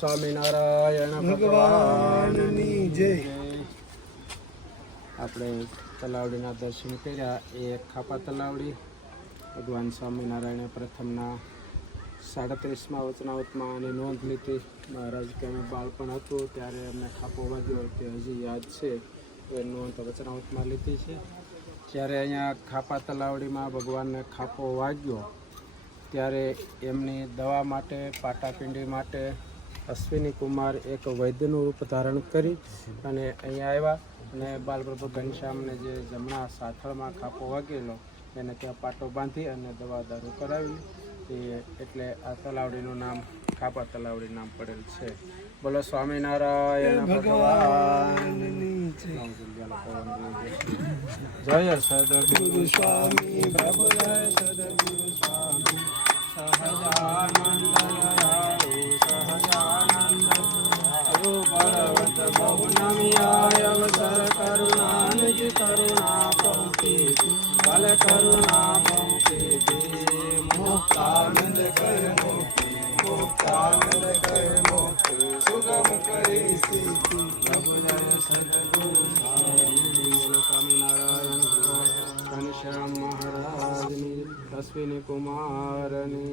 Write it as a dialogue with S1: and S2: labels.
S1: સ્વામિનારાયણ
S2: ભગવાનની જય.
S1: આપણે તલાવડીના દર્શન કર્યા એ ખાપા તલાવડી. ભગવાન સ્વામિનારાયણે પ્રથમના સાડત્રીસમાં વચનાવતમાં આની નોંધ લીધી. મહારાજ કે અમે બાળપણ હતું ત્યારે અમને ખાપો વાગ્યો તે હજી યાદ છે. એ નોંધ વચનાવતમાં લીધી છે. જ્યારે અહીંયા ખાપા તલાવડીમાં ભગવાનને ખાપો વાગ્યો, ત્યારે એમની દવા માટે, પાટાપિંડી માટે અશ્વિની કુમાર એક વૈદ્યનું રૂપ ધારણ કરી અને અહીંયા આવ્યા અને બાલપ્રભુ ઘનશ્યામને જે જમણા સાથળમાં ખાપો વાગેલો એને ત્યાં પાટો બાંધી અને દવા દારૂ કરાવી. એ એટલે આ તલાવડીનું નામ ખાપા તલાવડી નામ પડેલ છે. બોલો સ્વામિનારાયણ ભગવાન જય. સદગુરુ
S2: સ્વામી પ્રભુ
S1: દયાળુ બળવંત બહુ નમિયાય અવસર પ્રભુ ઘનશ્યામ મહારાજની અશ્વિની કુમારની